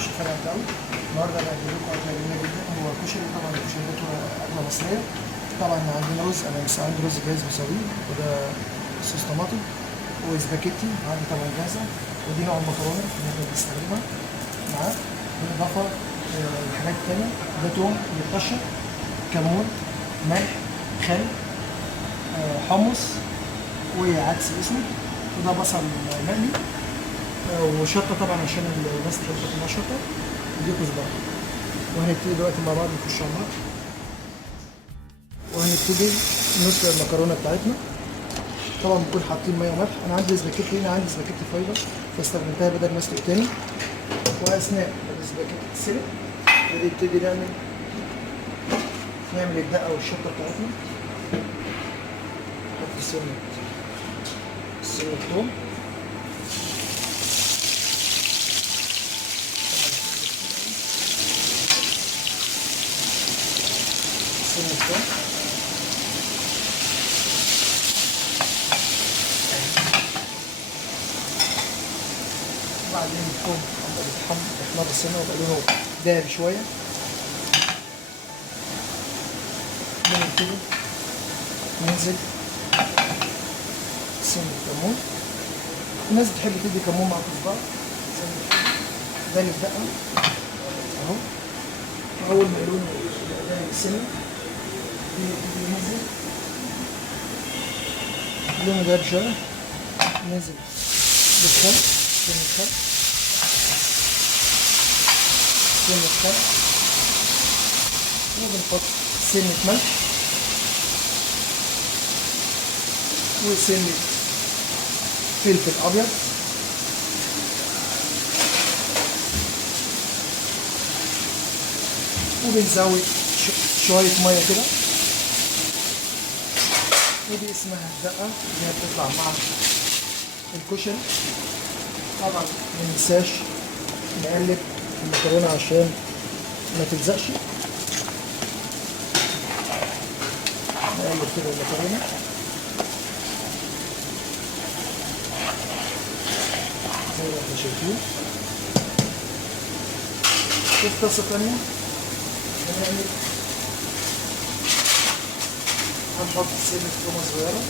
مش الفرق بتاعه. النهارده انا هجيب لكم اكله جميله جدا، هو كشري. طبعا الكشري ده اكله مصريه. طبعا عندنا رز، انا لسه عندي رز جاهز بسويه، وده صوص طماطم وسباكيتي عندي طبعا جاهزه، ودي نوع المكرونه اللي احنا بنستخدمها معاه، بالاضافه لحاجات تانيه. ده توم متقشر، كمون، ملح، خل، حمص، وعدس اسود، وده بصل مقلي، وشطه طبعا عشان الناس تحب تاكل شطه، ودي كزبره. وهنبتدي دلوقتي مع بعض نخش على النار، وهنبتدي نسلق المكرونه بتاعتنا. طبعا بنكون حاطين ميه وملح. انا عندي سباكيتي هنا، عندي سباكيتي فايبر فاستخدمتها بدل ما اسلق تاني. واثناء السباكيتي تتسلق نبتدي نعمل الدقه والشطه بتاعتنا. نحط سنه توم، سنه توم، وبعدين الثوم يتحمر السنه ويبقى لونه دايب شويه. نبتدي ننزل سنه كمون. الناس بتحب تدي كمون مع كزبره. ده الدقه اهو. اول ما لونه يبقى دايب السنه نبتدي ننزل لونه دايب شويه، ننزل بالخل، سنة خل، وبنحط سنة ملح وسنة فلفل أبيض، وبنزود شوية مية كده. ودي اسمها الدقة اللي هي بتطلع مع الكشري. طبعا مننساش نقلب المكرونة عشان ما تلزقش. نقلب كده المكرونة زي ما احنا شايفين. وفي طاسة تانية هنحط سنة تومة صغيرة،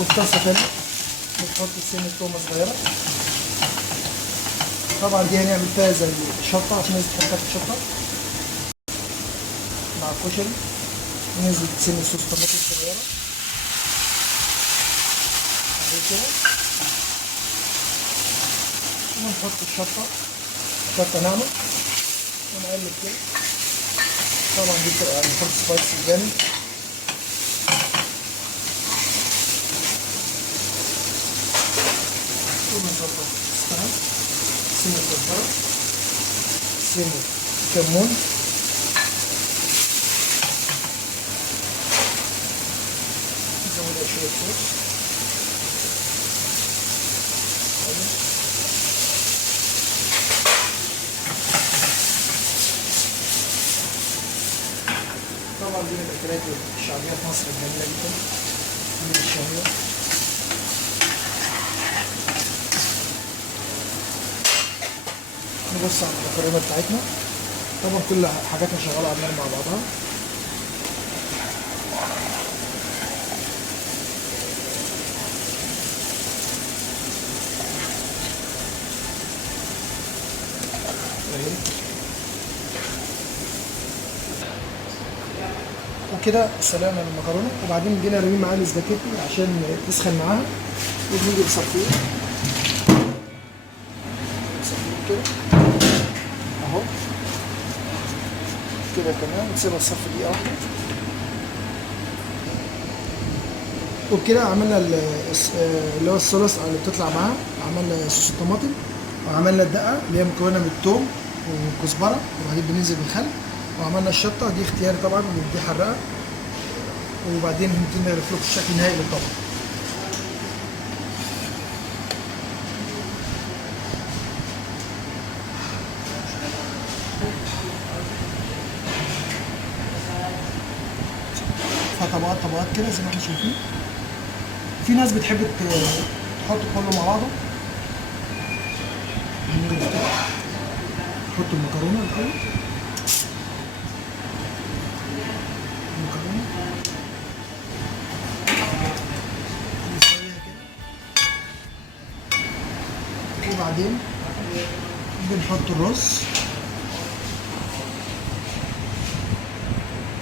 وفي طاسة تانية بنحط سنة تومة صغيرة. طبعا دي هنعمل فيها زي شطة عشان الناس بتحب تاكل شطة مع الكشري. ننزل سنة صوص طماطم صغيرة زي كده، ونحط شطة ناعمة ونقلب كده. طبعا دي بتبقى نحط سبايسي جامد. وبنظبط السمك، سنة كزبرة، سنة كمون، نزود شوية صوص. طبعا دي من الأكلات الشعبية في مصر الجميلة جدا، من الشهية. نبص على المكرونه بتاعتنا. طبعا كل حاجاتنا شغاله على النار مع بعضها. وكده سلقنا المكرونه، وبعدين جينا نرمي معاها الاسباجيتي عشان تسخن معاها، وبنيجي نصفيه كده اهو كده كمان، ونسيبها تصفي دقيقة واحدة. وبكده عملنا اللي هو الصلصة اللي بتطلع معاها. عملنا صوص الطماطم، وعملنا الدقة اللي هي مكونة من الثوم والكزبرة، وبعدين بننزل بالخل، وعملنا الشطة دي اختياري طبعا ودي حراقة، وبعدين هنبتدي نغرف لكم الشكل النهائي للطبق. فطبقات كده زي ما احنا شايفين. في ناس بتحب تحط كله مع بعضه. نحط المكرونه الاول. المكرونه نسويها كده، وبعدين بنحط الرز.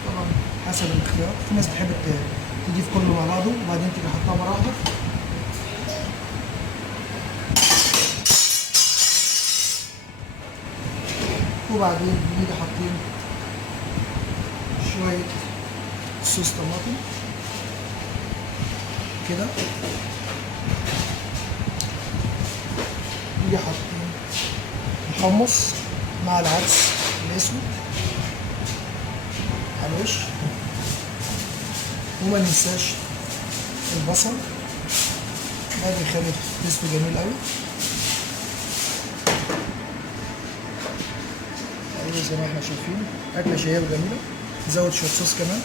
طبعا حسب الاختيار، في ناس بتحب تضيف كله مع بعضه وبعدين تيجي تحطها مره واحده. وبعدين بنيجي حاطين شويه صوص طماطم كده، نيجي حاطين الحمص مع العدس الاسود على الوش، وما ننساش البصل، ده بيخلي تيستو جميل قوي. ايوه زي ما احنا شايفين اكله شهيه وجميله. نزود شويه صوص كمان،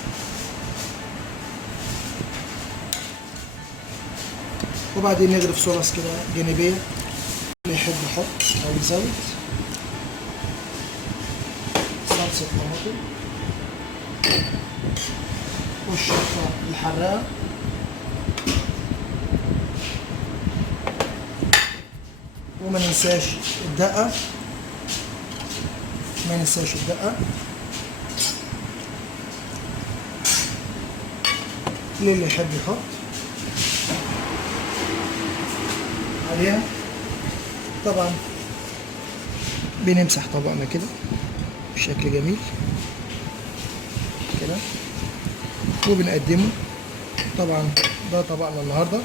وبعدين نغرف صوص كده جانبيه، اللي يحب يحط او يزود صلصه طماطم والشطه الحراقه، وما ننساش الدقه، ما ننساش الدقه للي يحب يحط عليها. طبعا بنمسح طبقنا كده بشكل جميل كده وبنقدمه. طبعا ده طبقنا النهارده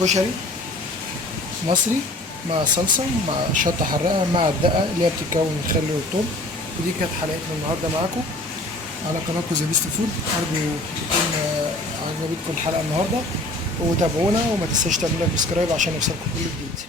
كشري مصري مع صلصه مع شطه حراقه مع الدقه اللي هي بتتكون من الخل والثوم. ودي كانت حلقتنا النهارده معاكم على قناتكم ذا بيست فود. ارجو تكون عجبتكم الحلقه النهارده، وتابعونا وما تنساش تعملوا سبسكرايب عشان يوصلكم كل جديد.